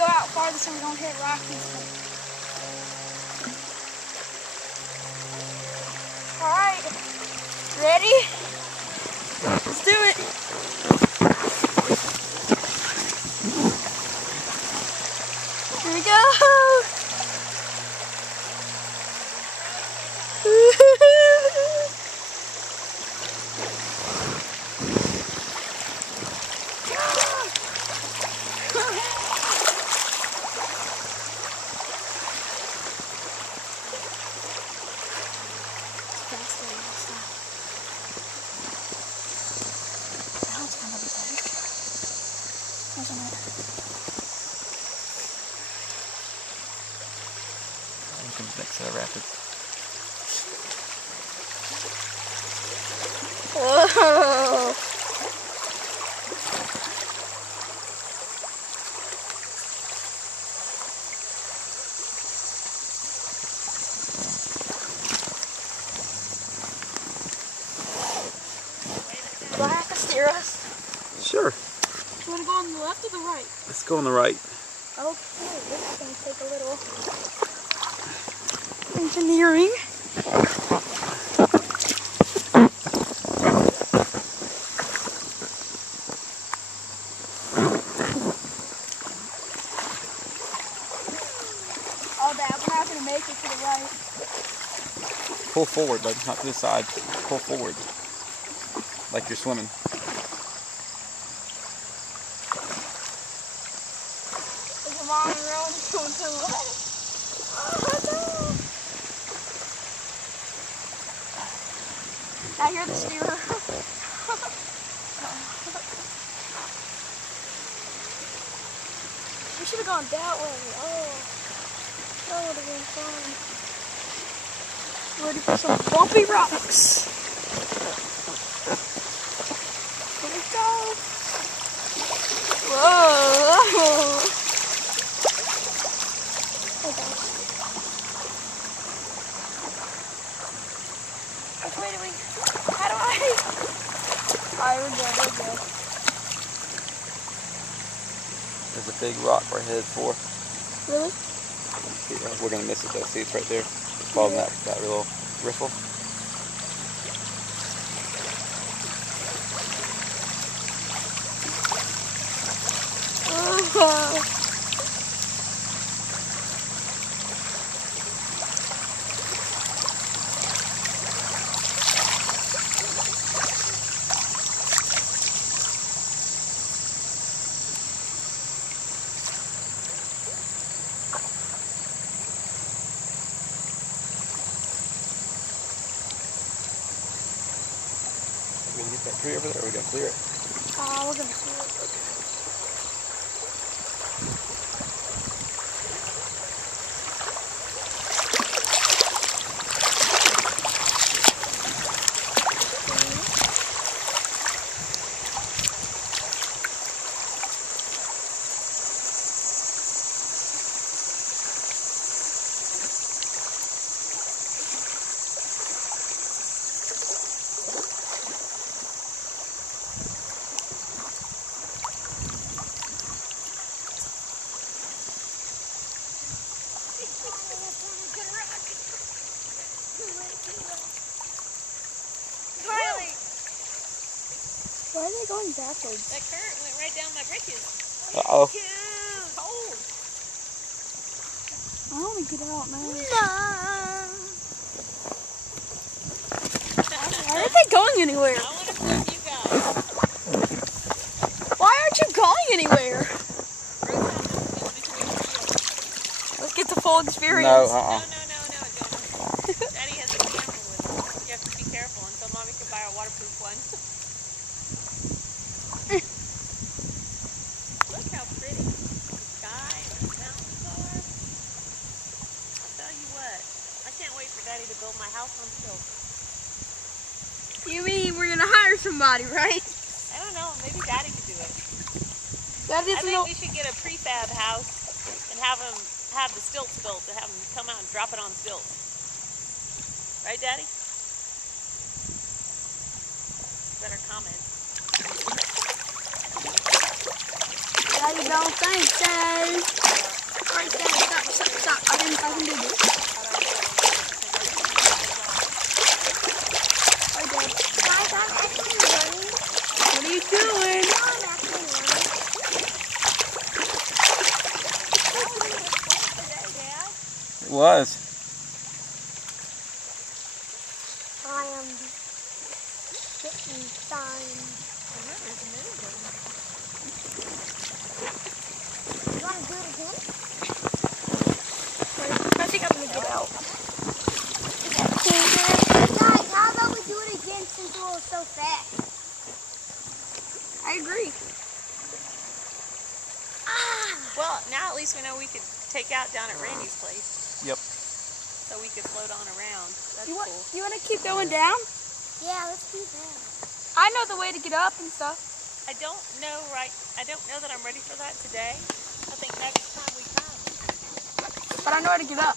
go out farther so we don't hit rockies. Alright, ready? Let's do it. Here we go. Next set of rapids. Whoa! Do I have to steer us? Sure. Do you want to go on the left or the right? Let's go on the right. Okay, this is going to take a little engineering. Oh, Dad, we're not going to make it to the right. Pull forward, bud. Not to the side. Pull forward. Like you're swimming. There's a long road going to the left. Oh, no. I hear the steerer. We should have gone that way. Oh, that would have been fun. Ready for some bumpy rocks. Here we go. Whoa. Oh gosh. Which way do we? How do I? Alright, we're good, we're good. There's a big rock we're headed for. Really? We're going to miss it though. See, it's right there. It's following that little riffle. Oh. Are we going to get that tree over there, or are we going to clear it? We're gonna see it. Why are they going backwards? That current went right down my britches. Uh-oh. It's cold. I want to get out now. Why aren't they going anywhere? I want to prove you guys. Why aren't you going anywhere? Let's get the full experience. No, No. Daddy has a camera with him. You have to be careful until Mommy can buy a waterproof one. Look how pretty the sky and the mountains are. I'll tell you what, I can't wait for Daddy to build my house on stilts. You mean we're gonna hire somebody, right? I don't know, maybe Daddy could do it. That I is think we should get a prefab house and have the stilts built and have them come out and drop it on stilts. Right, Daddy? Better comment. Daddy, don't think so. Alright, Dad, stop. I can do this. Alright, Dad. Guys, I'm actually running. What are you doing? I'm actually running. It was. I am getting signs. You want to do it again? I think I'm gonna get out. Guys, how about we do it again since it was so fast? I agree. Well, now at least we know we could take out down at Randy's place. Yep. So we could float on around. That's You cool. want to keep going down? Yeah, let's do that. I know the way to get up and stuff. I don't know that I'm ready for that today. I think next time we come. But I know how to get up.